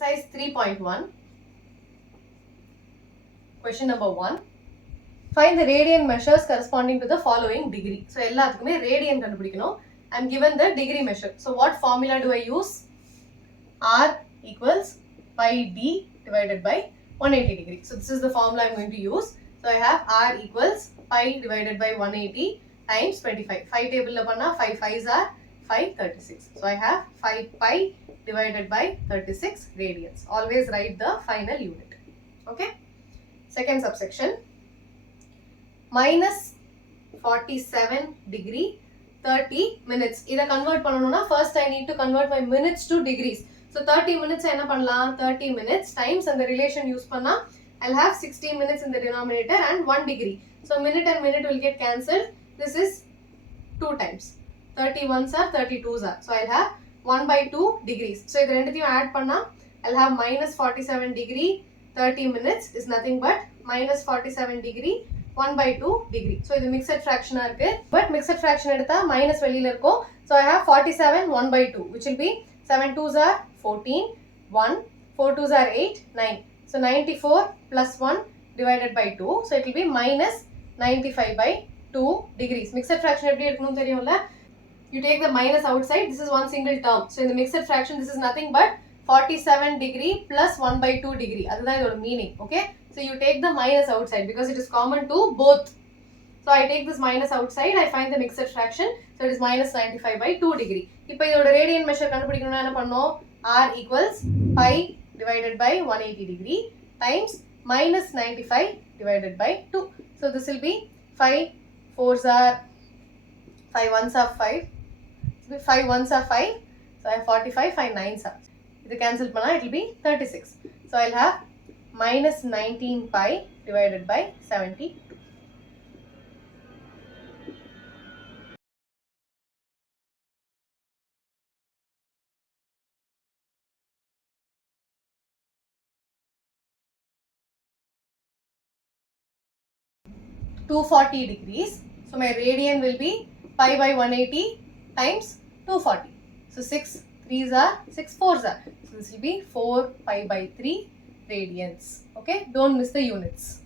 Exercise 3.1. Question number 1. Find the radian measures corresponding to the following degree. So, எல்லாத்துக்குமே radian கண்டுபிடிக்கணும். I am given the degree measure. So, what formula do I use? R equals pi d divided by 180 degree. So, this is the formula I am going to use. So, I have R equals pi divided by 180 times 25. 5 table la panna 5 5s are 536. So, I have 5 pi divided by 36 radians. Always write the final unit. Okay. Second subsection. Minus 47 degree 30 minutes. Either convert pananuna, first I need to convert my minutes to degrees. So 30 minutes enna pannalam, 30 minutes times and the relation use panna, I'll have 60 minutes in the denominator and 1 degree. So minute and minute will get cancelled. This is 2 times. 31s are 32s are. So I'll have 1 by 2 degrees. So idu renduthiyum add panna, I'll have minus 47 degree 30 minutes is nothing but minus 47 degree 1 by 2 degree. So, this is mixed fraction. But mixed fraction is minus value. So, I have 47 1 by 2, which will be 7 2s are 14, 1, 4 2s are 8, 9. So, 94 plus 1 divided by 2. So, it will be minus 95 by 2 degrees. Mixed fraction, you take the minus outside. This is one single term. So, in the mixed fraction, this is nothing but 47 degree plus 1 by 2 degree. That's the meaning. Okay. So you take the minus outside because it is common to both. So I take this minus outside, I find the mixed fraction. So it is minus 95 by 2 degree. Now you radian measure R equals pi divided by 180 degree times minus 95 divided by 2. So this will be 5 4s are 5 1s are 5. 5 1s are 5. So I have 45, 5 9s are. If you cancel panna, it will be 36. So I'll have minus 19 pi divided by 72. (240 degrees). So my radian will be pi by 180 times 240. So 6 3s are 6 4s are. So this will be 4 pi by 3 radians. Okay, don't miss the units.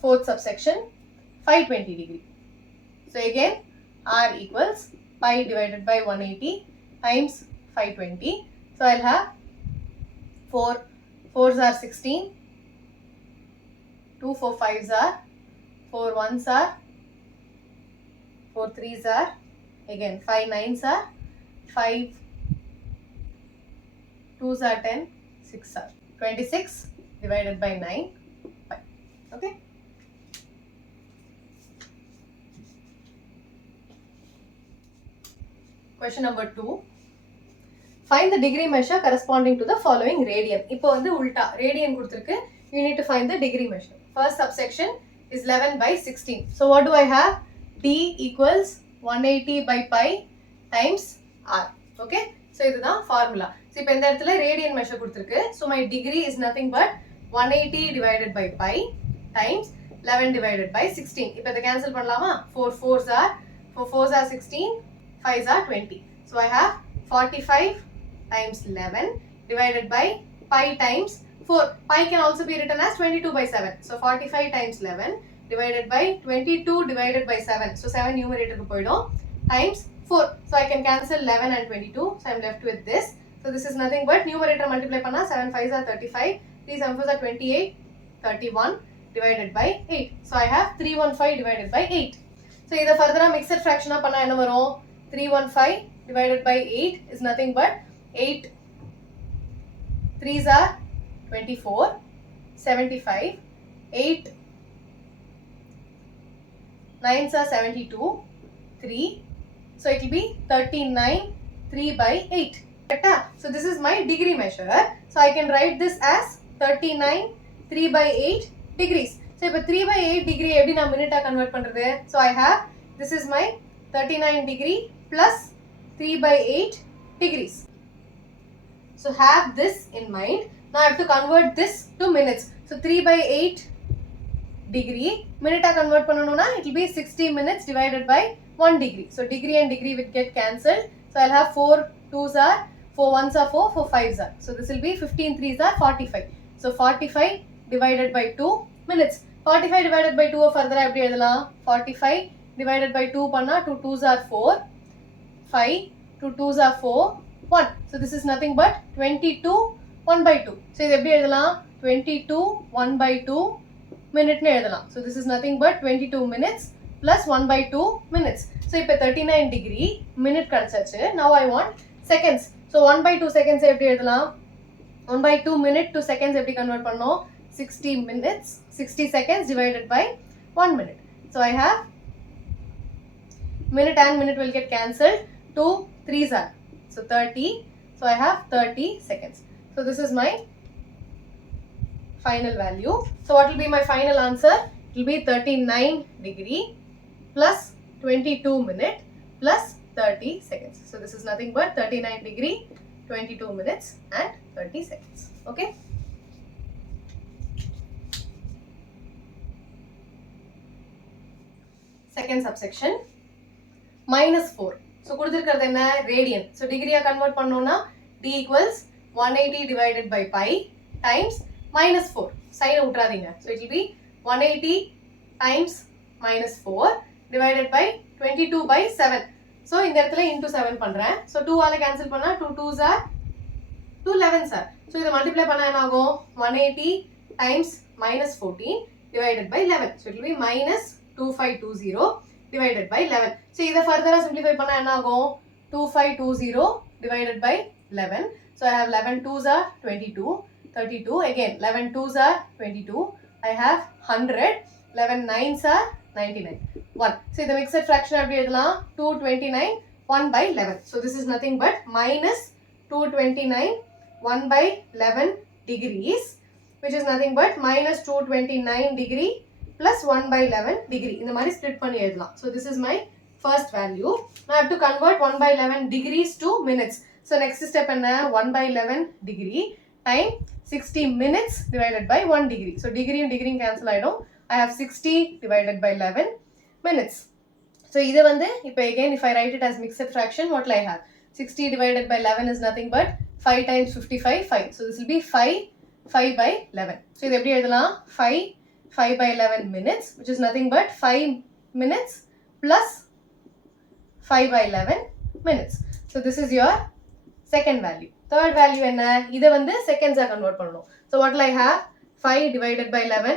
Fourth subsection, 520 degree. So again, R equals pi divided by 180 times 520. So I'll have 4 4s are 16, 2 4 5s are, 4 1s are, 4 3s are, again 5 9s are, 5 2s are 10, 6 are 26 divided by 9 pi. Okay. Question number 2. Find the degree measure corresponding to the following radian. இப்போ வந்து உல்டா radian கொடுத்திருக்கு. You need to find the degree measure. First subsection is 11 by 16. So what do I have? D equals 180 by pi times R. Okay. So this is the formula. So இப்போ இந்த இடத்துல radian measure கொடுத்திருக்கு. So my degree is nothing but 180 divided by pi times 11 divided by 16. இப்போ இதை cancel பண்ணலாமா? 4 4s are 16, 5s are 20. So I have 45 times 11 divided by pi times 4. Pi can also be written as 22 by 7. So 45 times 11 divided by 22 divided by 7. So 7 numerator times 4. So I can cancel 11 and 22. So I am left with this. So this is nothing but numerator multiply panna 7 5s are 35. 3 7 4s are 28. 31 divided by 8. So I have 315 divided by 8. So either further mixed fraction panna enna varum? 315 divided by 8 is nothing but 8 3s are 24, 75, 8 9s are 72, 3. So it will be 39 3 by 8. So this is my degree measure. So I can write this as 39 3 by 8 degrees. So if 3 by 8 degree எப்படி நான் minute convert பண்றது? So I have, this is my 39 degree plus 3 by 8 degrees. So have this in mind. Now I have to convert this to minutes. So 3 by 8 degree, minute convert பண்ணனும்னா it will be 60 minutes divided by 1 degree. So degree and degree will get cancelled. So I'll have 4 2s are 4 ones are 4, 4 fives are. So this will be 15 threes are 45. So 45 divided by 2 minutes. 45 divided by 2 further எப்படி எழுதலாம்? 45 divided by 2 பண்ணா 2 2s are 4, 5, 2 2s are 4, 1. So this is nothing but 22 1 by 2. So இது எப்படி எழுதலாம்? 22 1 by 2 minute னு எழுதலாம். So this is nothing but 22 minutes plus 1 by 2 minutes. So இப்போ 39 degree minute கிடைச்சாச்சு. Now I want seconds. So 1 by 2 seconds எப்படி எழுதலாம்? 1 by 2 minute to seconds எப்படி convert பண்ணோம்? 60 minutes, 60 seconds divided by 1 minute. So I have minute and minute will get cancelled. 2 3s are. So 30. So I have 30 seconds. So this is my final value. So what will be my final answer? It will be 39 degree plus 22 minute plus 30 seconds. So this is nothing but 39 degree, 22 minutes and 30 seconds. Okay. Second subsection, minus 4. So கொடுத்திருக்கிறது என்ன? Radian. So degree convert பண்ணோம்னா D equals 180 divided by pi times minus 4. Sign விட்டுறாதீங்க. So it will be 180 times minus 4 divided by 22 by 7. So இந்த இடத்துல into 7 பண்றேன். So 2 ஆல cancel பண்ணா 2 2s are 2 11s are. So இதை multiply பண்ணா என்ன ஆகும்? 180 times minus 14 divided by 11. So it will be minus 2520 divided by 11. So இதை further simplify பண்ணா என்ன ஆகும்? 2520 divided by 11. So I have 11 2s are 22, 32. Again 11 2s are 22. I have 100. 11 9s are 99. 1. So the mixed fraction எப்படி எழுதலாம்? 229 1 by 11. So this is nothing but minus 229 1 by 11 degrees, which is nothing but minus 229 degree plus 1 by 11 degree. இந்த மாதிரி split பண்ணி எழுதலாம். So this is my first value. Now I have to convert 1 by 11 degrees to minutes. So next step என்ன? 1 by 11 degree time 60 minutes divided by 1 degree. So degree and degree cancel ஆயிடும். I have 60 divided by 11 minutes. So இது வந்து இப்போ again if I write it as mixed fraction, what will I have? 60 divided by 11 is nothing but 5 times 55 5. So this will be 5 by 11. So இது எப்படி எழுதலாம்? 5 by 11 minutes, which is nothing but 5 minutes plus 5 by 11 minutes. So this is your second value. Third value என்ன? இதை வந்து seconds convert பண்ணணும். So what will I have? 5 divided by 11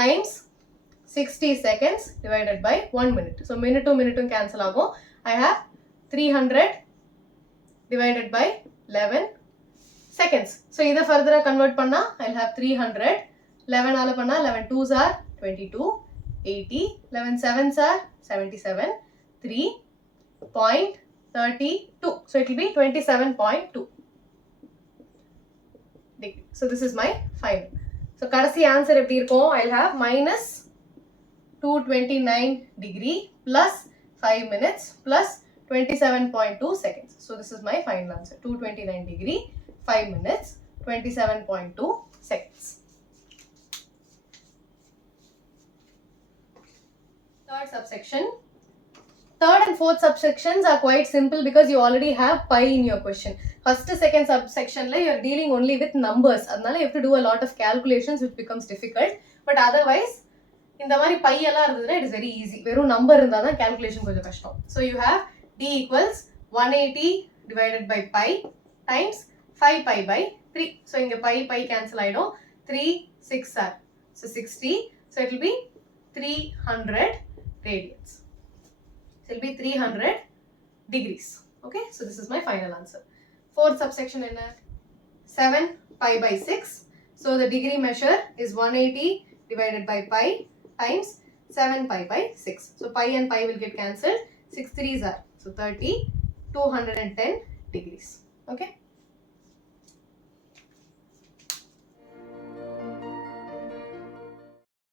times 60 seconds divided by 1 minute. So minute to minute cancel ஆகும். I have 300 divided by 11 seconds. So இதை further convert பண்ணா I'll have 300. 11 ஆல பண்ணா 11 2s are 22, 80, 11 7s are 77, 3.32. So it will be 27.2 degree. So this is my final. So கடைசி answer எப்படி இருக்கும்? I'll have minus 229 degree plus 5 minutes plus 27.2 seconds. So this is my final answer. 229 degree, 5 minutes, 27.2 seconds. Third subsection. Third and fourth subsections are quite simple because you already have pi in your question. First, second subsection you are dealing only with numbers. Adnala you have to do a lot of calculations which becomes difficult. But otherwise, இந்த மாதிரி pi எல்லாம் இருந்ததுன்னா it is very easy. வெறும் number இருந்தா தான் calculation கொஞ்சம் கஷ்டம். So you have d equals 180 divided by pi times 5 pi by 3. So இங்க pi cancel ஆயிடும். 3 6 are. So 60. So it will be 300 radians. So it will be 300 degrees. Okay, so this is my final answer. Fourth subsection என்ன? 7 pi by 6. So the degree measure is 180 divided by pi times 7 pi by 6. So pi and pi will get cancelled. 6 3s are. So 30, 210 degrees. Okay.